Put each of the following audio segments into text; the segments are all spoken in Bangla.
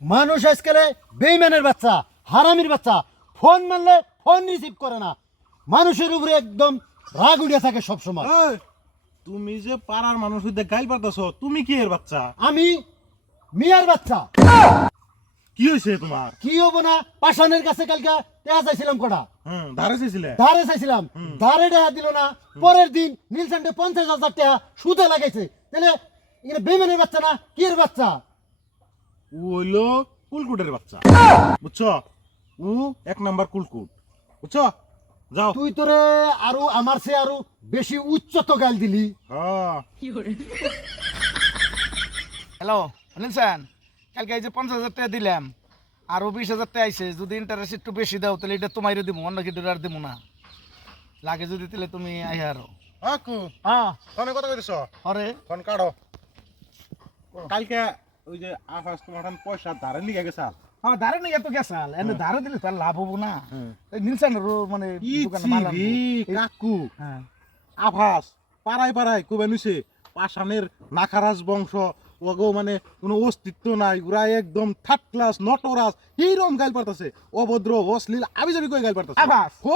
মানুষ আজকালে বেইমানের বাচ্চা, হারামির বাচ্চা। ফোন মারলে ফোন রিসিভ করে না, মানুষের উপরে একদম রাগ উঠে থাকে সবসময়। এই, তুমি যে পাড়ার মানুষ হইতে গাইল পারতাছ, তুমি কি এর বাচ্চা? আমি মিয়ার বাচ্চা। কি হয়েছে তোমার? কি হবো না, পাষাণের কাছে কালকে টেহা চাইছিলাম কটা, ধারে চেয়েছিলে? ধারে চাইছিলাম, ধারে টেহা দিল না। পরের দিন নীলসান্ডে 50,000 টাকা সুদে লাগাইছে। তাহলে এখানে বেইমানের বাচ্চা না কি এর বাচ্চা? ও হইলো কুলকুটের বাচ্চা, বুঝছো? ও 1 নাম্বার কুলকুট, বুঝছো? যাও। তুই তোরে আরো আমার সে আরো বেশি উচ্চত গাল দিলি। হ্যাঁ, হ্যালো নিলসান, কালকে এই যে 50,000 টাকা দিলাম, আরো 20,000 টাকা আইছে। যদি ইন্টারেস্ট একটু বেশি দাও তাহলে এটা তোমারই দিব, অন্য কিছু আর দিব না। লাগে যদি তাহলে তুমি আই আরো। আকু হ্যাঁ ফোনে কথা কইতেছ? আরে ফোন কাটো। কালকে ওই যে আফাস তোমার পয়সা ধারে নিয়ে গেছে। হ্যাঁ ধারে নিয়ে এত গেছাল, এনে ধারে দিলে তার লাভ হবো না। এই নিলসানের মানে দোকানে মাল আনবো। কাকু হ্যাঁ আভাস পাড়ায় পাড়ায় কবে নিছে পাষাণের নাখারাজ বংশ, ওগো মানে কোনো অস্তিত্ব নাই, ওরা একদম থার্ড ক্লাস নটরাজ এইরকম গাইল পারতাছে, অভদ্র অশ্লীল আবি যাবি কই গাইল পারতাছে। আভাস হ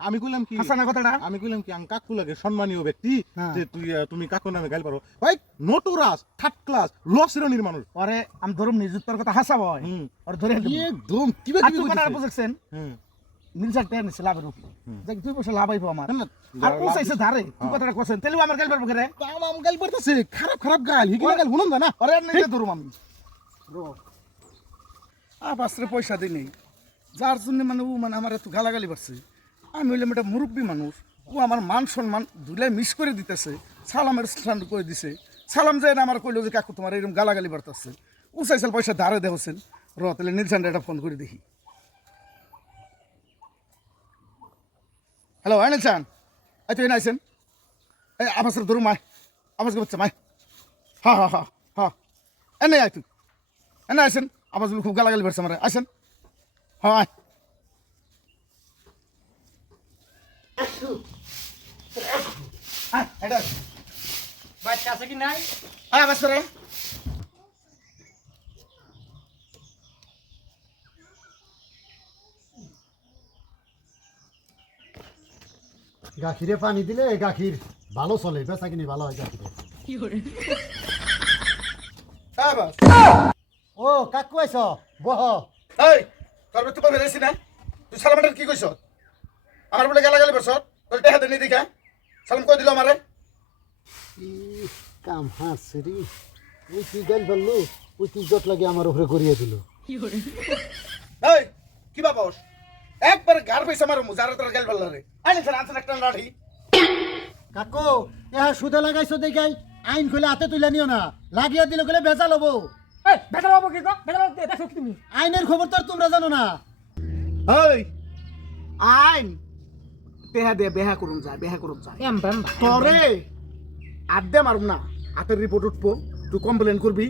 আমি কইলাম কি, হাসানা কথাটা আমি কইলাম কি, আমি কাকু লাগে সম্মানীয় ব্যক্তি, হ্যাঁ। যে তুমি কাকু নামে গাইল পারো। ভাই নটরাজ থার্ড ক্লাস ল শ্রেণীর মানুষ। পরে আমি ধরুম নিযুক্তর কথা হাসা হয় আর ধরে একদম কিবা কিবি কইতাছে। বুঝছেন হুম নিলসান টাকা নিছে লাভের উপর, দেখ 2 পয়সা লাভ আইবো আমার। না, আর লাভ পৌঁছাইছে ধারে, তুই কথাটা কছেন তাহলে আমার গাল পারবো করে। তামাম গাইল পারতাছে, খারাপ খারাপ গাইল হিগিনা গাইল হুনন না। আরে নিজে ধরুম আমি আবাসরে পয়সা দিই নেই, যার জন্য মানে ও মানে আমার এত গালাগালি পারছে। আমি হইলাম একটা মুরব্বী মানুষ, ও আমার মান সম্মান ধুলাই মিস করে দিতেছে, সালামের স্ট্যান্ড করে দিছে। সালাম যায় না আমার কইলো যে কাকু তোমার এরকম গালাগালি বাড়তেছে। ও চাইছিল পয়সা ধারে দেওয়াছেন, তাহলে নীলসান্ডে একটা ফোন করে দেখি। হ্যালো নিলসান, এই তুই আইসেন, এই আবাসের ধরুম আয়, আবাসকে বাচ্চা মায়। হ্যাঁ হ্যাঁ হ্যাঁ হ্যাঁ এনে আয়, তুই এনে আইসেন। আবাস খুব গালাগালি বাড়ছে আমার, আইসেন। হ্যাঁ আয়। বাচ্চা আছে কি নাই? আয় আবাস করে গাখিরে পানি দিলে গাখির ভালো চলে, বেচা কিনি ভালো হয় গাখিরে। আবাস। ও কাকু আইছ, বহ। এই তোর তুই পাবে রেসি না, তুই সালামাটার কি কইছ? আমার বলে গালাগালি বাড়ছ, তোর টেহা দেনি দেখা সালাম কই দিল আমারে। কাম হাসছে রে, ওই কি গাল ফেললো, ওই কি জট লাগে আমার উপরে করিয়ে দিল। এই কি বাবস, একবার গার পয়সা মারো মুজারে তোর গাল বললা রে। আইনি স্যার আনছেন একটা লাঠি। কাকু এহা সুদে লাগাইছো দেখাই, আইন খুলে হাতে তুলে নিও না, লাগিয়ে দিলে গেলে বেজাল হবো। এই বেটা বাবু কি গো? বেটা বাবু দেখো কি তুমি? আইনের খবর তো আর তোমরা জানো না। এই আইন টেহা দে, বেহা করুন যায়, বেহা করুন যায়। এম বাম তোরে আড্ডে মারুম না, হাতের রিপোর্ট উঠবো, তুই কমপ্লেন করবি,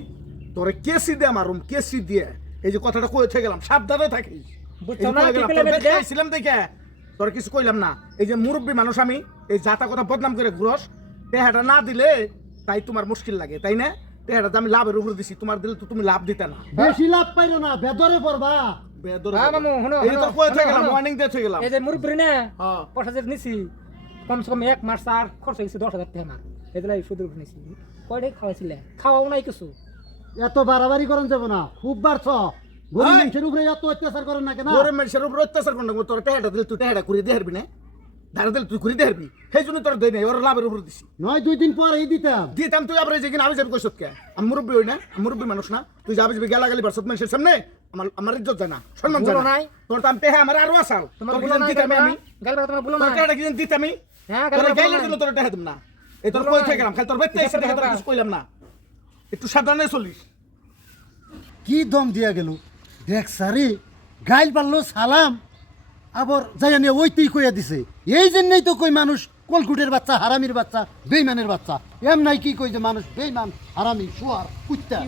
তোরে কেসি দিয়ে মারুম, কেসি দিয়ে। এই যে কথাটা কইতে গেলাম, সাবধানে থাকিস। বুঝছো না কি পেলে বেটা? দেখছিলাম দেখে তোর কিছু কইলাম না। এই যে মুরব্বী মানুষ আমি, এই জাতা কথা বদনাম করে ঘুরস, টেহাটা না দিলে তাই তোমার মুশকিল লাগে, তাই না? টেহাটা আমি লাভের উপর দিছি, তোমার দিলে তো তুমি লাভ দিতে না। বেশি লাভ পাইলো না, বেদরে পড়বা। বেদর হ্যাঁ মামু হনো এই তো কইতে গেলাম, ওয়ার্নিং দিতে গেলাম। এই যে মুরব্বি না হ্যাঁ পয়সা যে নিছি, কমসে কম 1 মাস আর খরচ হয়েছে 10,000 টাকা আমার। এগুলাই সুদের উপর নিছি। কয়টাই খাওয়াইছিলে? খাওয়াও নাই কিছু। এত বাড়াবাড়ি করেন যাবো না, খুব বাড়ছ। গরিব মানুষের উপরে এত অত্যাচার করেন না কেন? গরিব মানুষের উপর অত্যাচার করতে তোর টেহাটা দিলে তুই টেহাটা ঘুরিয়ে দিয়ে হারবি না, ধারে দিলে তুই ঘুরিয়ে দিয়ে হারবি, সেই জন্য তোর দেয় নাই, ওর লাভের উপর দিছি। নয় 2 দিন পরেই দিতাম। দিতাম তুই আবার এই যে কিনা আমি যাবি কইছত কে? আমি মুরব্বী হই না, আমি মুরব্বী মানুষ না, তুই যাবি যাবি গালাগালি বারছত মানুষের সামনে, আমার ইজ্জত যায় না, সম্মান যায় বলো না। নাই। তোর তো আমি টেহা আমার আরো আসাল, তোমার তোর বলো কিজন নাই দিতাম আমি, গালবা তোমার বলো তোর না। টেহাটা কিজন দিতাম আমি, হ্যাঁ তোর গালবা গাইলে বলো দিল না। তোর টেহা দিম না। এই তোর বলো কইতে নাই। গেলাম, খালি তোর বাইতে এসে দেখা তোর কিছু কইলাম না, একটু সাবধানে চলিস। কি দম দিয়া গেল দেখ সারি, গাইল পারলো সালাম, আবার যাই নিয়ে ওইতেই কইয়া দিছে। এই জন্যই তো কই মানুষ কলকুটের বাচ্চা, হারামির বাচ্চা, বেইমানের বাচ্চা। এম নাই কি কই যে মানুষ বেইমান, হারামি, শুয়ার, কুত্তা।